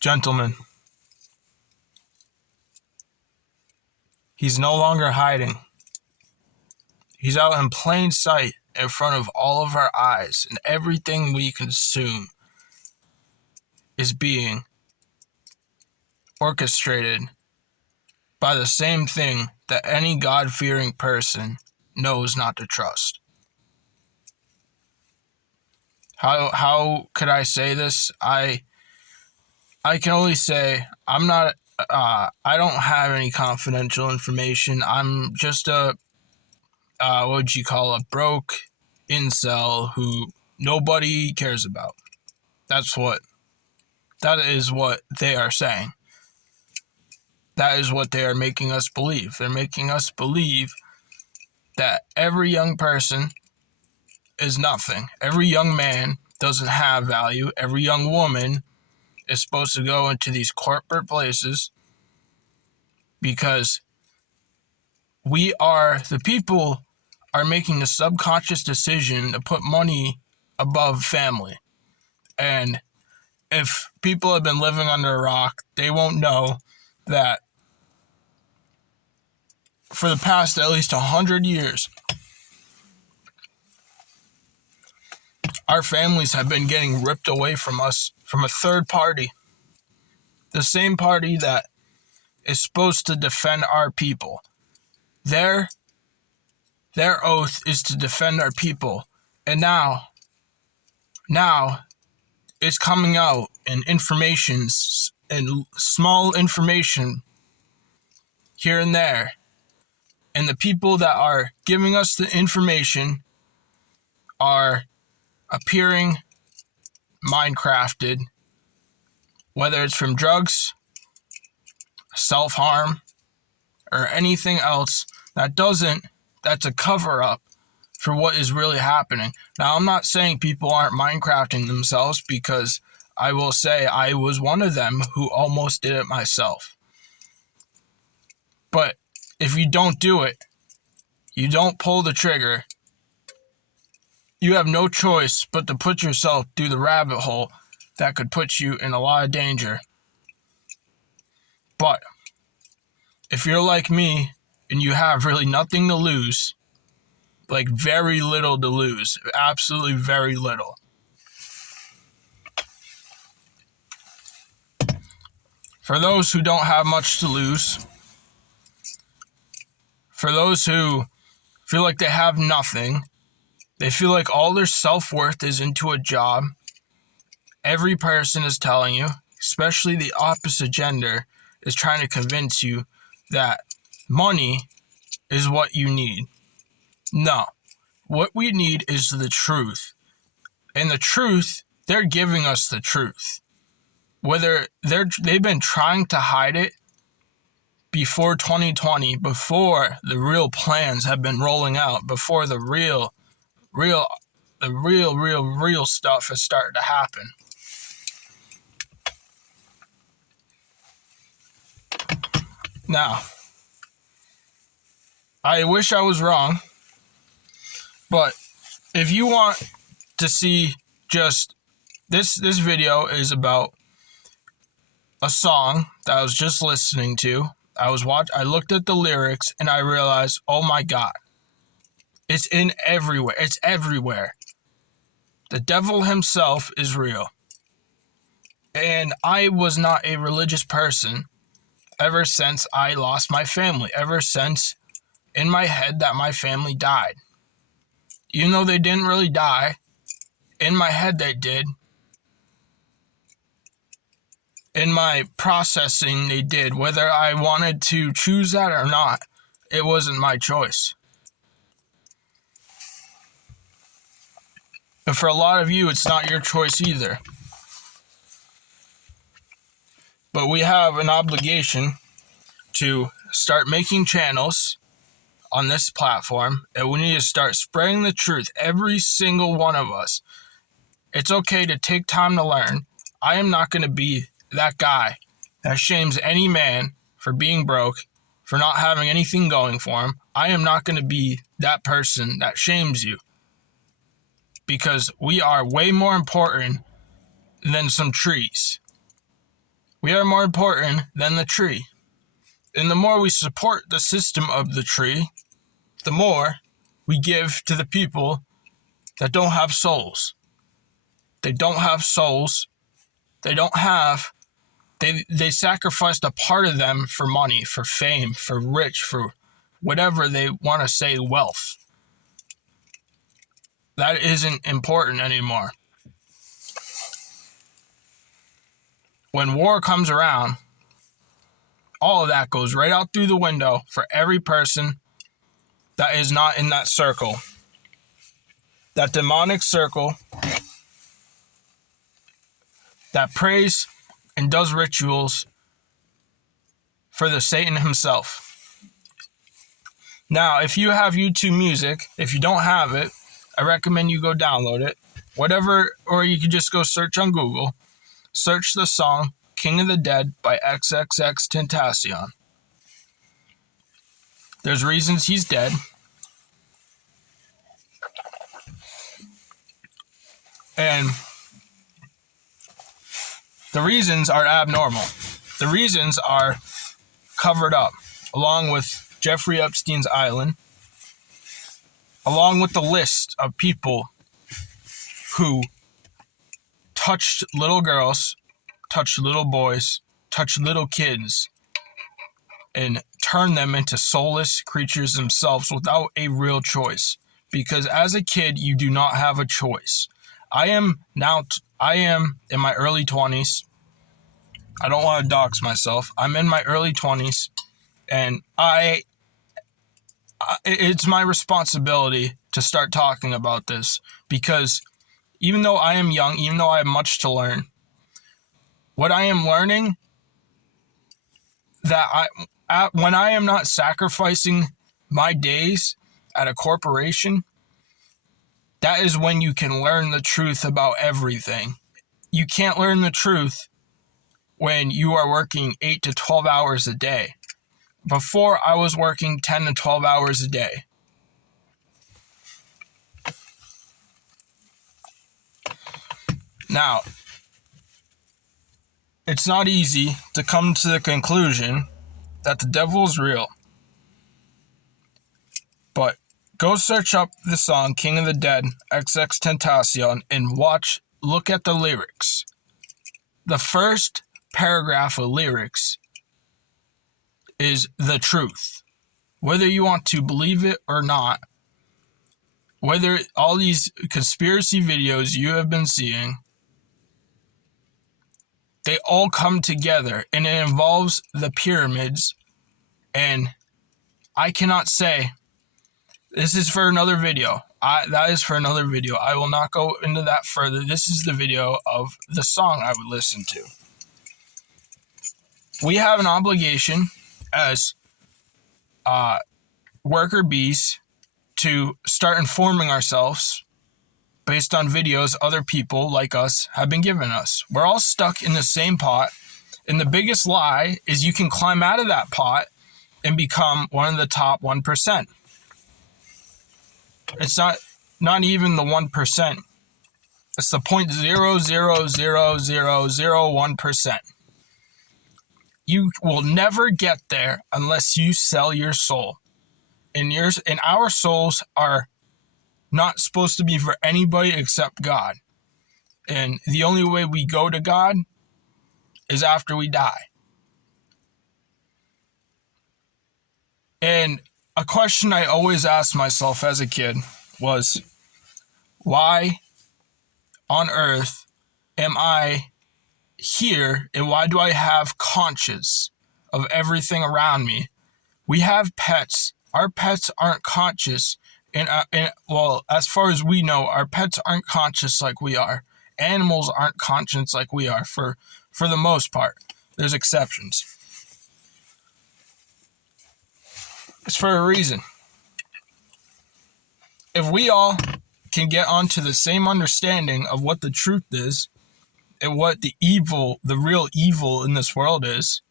Gentlemen, he's no longer hiding. He's out in plain sight in front of all of our eyes, and everything we consume is being orchestrated by the same thing that any God-fearing person knows not to trust. How could I say this? I can only say I'm not. I don't have any confidential information. I'm just a what would you call a broke incel who nobody cares about. That is what they are saying. That is what they are making us believe. They're making us believe that every young person is nothing. Every young man doesn't have value. Every young woman is supposed to go into these corporate places because the people are making the subconscious decision to put money above family. And if people have been living under a rock, they won't know that for the past at least 100 years, our families have been getting ripped away from us from a third party. The same party that is supposed to defend our people. Their oath is to defend our people. And now it's coming out in informations and small information here and there. And the people that are giving us the information are appearing Minecrafted, whether it's from drugs, self-harm, or anything else that's a cover-up for what is really happening. Now, I'm not saying people aren't Minecrafting themselves, because I will say I was one of them who almost did it myself. But if you don't do it, you don't pull the trigger, you have no choice but to put yourself through the rabbit hole that could put you in a lot of danger. But if you're like me and you have really nothing to lose, like very little to lose, absolutely very little, for those who don't have much to lose, for those who feel like they have nothing, they feel like all their self-worth is into a job, every person is telling you, especially the opposite gender, is trying to convince you that money is what you need. No. What we need is the truth. And the truth, they're giving us the truth. Whether they've been trying to hide it before 2020, before the real plans have been rolling out, before the real stuff has started to happen. Now, I wish I was wrong, but if you want to see just this video is about a song that I was just listening to. I looked at the lyrics and I realized, oh my God, it's everywhere. It's everywhere. The devil himself is real. And I was not a religious person ever since I lost my family, ever since in my head that my family died. Even though they didn't really die, in my head they did. In my processing they did. Whether I wanted to choose that or not, it wasn't my choice. But for a lot of you, it's not your choice either. But we have an obligation to start making channels on this platform, and we need to start spreading the truth, every single one of us. It's okay to take time to learn. I am not going to be that guy that shames any man for being broke, for not having anything going for him. I am not going to be that person that shames you. because we are way more important than some trees. We are more important than the tree. And the more we support the system of the tree, the more we give to the people that don't have souls. They don't have souls. They sacrificed a part of them for money, for fame, for rich, for whatever they want to say, wealth. That isn't important anymore. When war comes around, all of that goes right out through the window for every person that is not in that circle. That demonic circle that prays and does rituals for the Satan himself. Now, if you have YouTube Music, if you don't have it, I recommend you go download it. Whatever, or you can just go search on Google. Search the song King of the Dead by XXXTentacion. There's reasons he's dead. And the reasons are abnormal. The reasons are covered up, along with Jeffrey Epstein's island, along with the list of people who touched little girls, touched little boys, touched little kids, and turned them into soulless creatures themselves without a real choice. Because as a kid, you do not have a choice. I am in my early 20s. I don't want to dox myself. I'm in my early 20s, and it's my responsibility to start talking about this, because even though I am young, even though I have much to learn, what I am learning, that when I am not sacrificing my days at a corporation, that is when you can learn the truth about everything. You can't learn the truth when you are working 8 to 12 hours a day. Before, I was working 10 to 12 hours a day. Now, it's not easy to come to the conclusion that the devil is real. But go search up the song King of the Dead, XXXTentacion, and look at the lyrics. The first paragraph of lyrics is the truth. Whether you want to believe it or not, whether all these conspiracy videos you have been seeing, they all come together, and it involves the pyramids. And I cannot say, this is for another video. That is for another video. I will not go into that further. This is the video of the song I would listen to. We have an obligation as worker bees to start informing ourselves based on videos other people like us have been giving us. We're all stuck in the same pot, and the biggest lie is you can climb out of that pot and become one of the top 1%. It's not even the 1%. It's the 0.0000001%. You will never get there unless you sell your soul. And our souls are not supposed to be for anybody except God. And the only way we go to God is after we die. And a question I always asked myself as a kid was, why on earth am I here, and why do I have conscience of everything around me? We have pets. Our pets aren't conscious. And well, as far as we know, our pets aren't conscious like we are. Animals aren't conscious like we are, for the most part. There's exceptions. It's for a reason. If we all can get onto the same understanding of what the truth is, and what the real evil in this world is,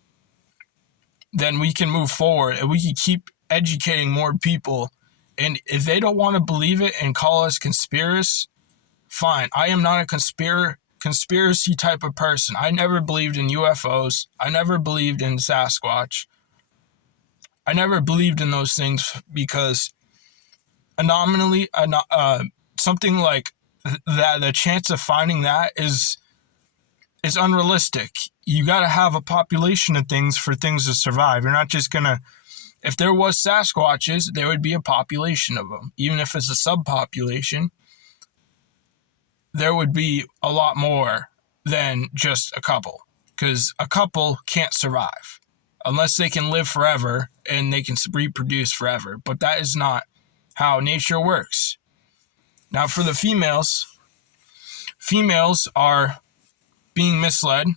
then we can move forward, and we can keep educating more people. And if they don't want to believe it and call us conspiracists, fine. I am not a conspiracy type of person. I never believed in UFOs. I never believed in Sasquatch. I never believed in those things because anomaly, something like that, the chance of finding that is unrealistic. You got to have a population of things for things to survive. You're not just gonna. If there was Sasquatches, there would be a population of them. Even if it's a subpopulation, there would be a lot more than just a couple, because a couple can't survive unless they can live forever and they can reproduce forever. But that is not how nature works. Now, for the females are being misled.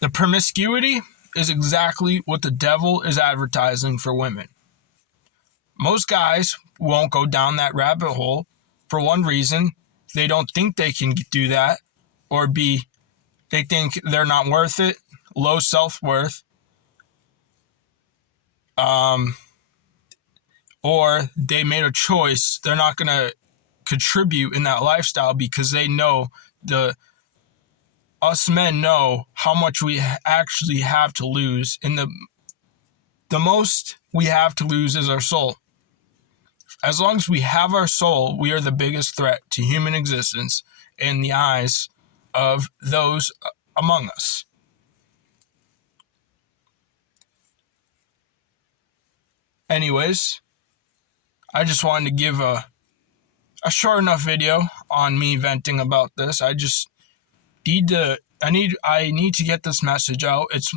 The promiscuity is exactly what the devil is advertising for women. Most guys won't go down that rabbit hole for one reason. They don't think they can do that, or B, they think they're not worth it, low self-worth, or they made a choice. They're not going to contribute in that lifestyle because they know us men know how much we actually have to lose, and the most we have to lose is our soul. As long as we have our soul, we are the biggest threat to human existence in the eyes of those among us. Anyways, I just wanted to give a short enough video on me venting about this. I need to get this message out. It's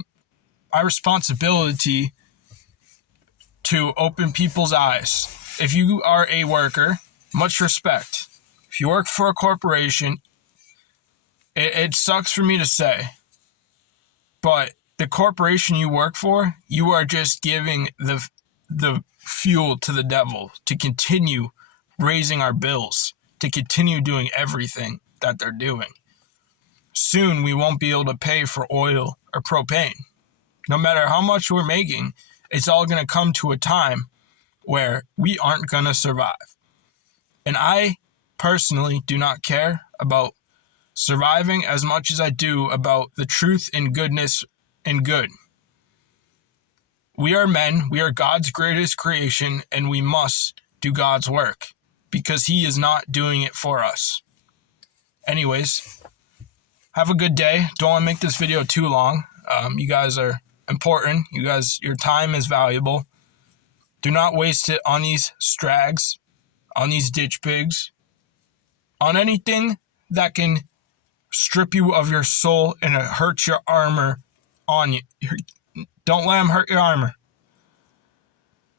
my responsibility to open people's eyes. If you are a worker, much respect. If you work for a corporation, it sucks for me to say, but the corporation you work for, you are just giving the fuel to the devil to continue raising our bills, to continue doing everything that they're doing. Soon we won't be able to pay for oil or propane. No matter how much we're making, it's all going to come to a time where we aren't going to survive. And I personally do not care about surviving as much as I do about the truth and goodness and good. We are men, we are God's greatest creation, and we must do God's work because He is not doing it for us. Anyways, have a good day. Don't want to make this video too long. You guys are important. Your time is valuable. Do not waste it on these strags, on these ditch pigs, on anything that can strip you of your soul and hurt your armor on you. Don't let them hurt your armor.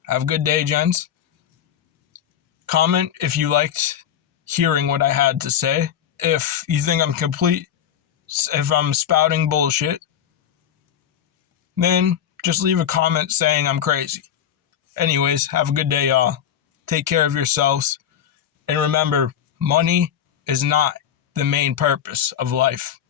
Have a good day, gents. Comment if you liked hearing what I had to say. If you think if I'm spouting bullshit, then just leave a comment saying I'm crazy. Anyways, have a good day, y'all. Take care of yourselves. And remember, money is not the main purpose of life.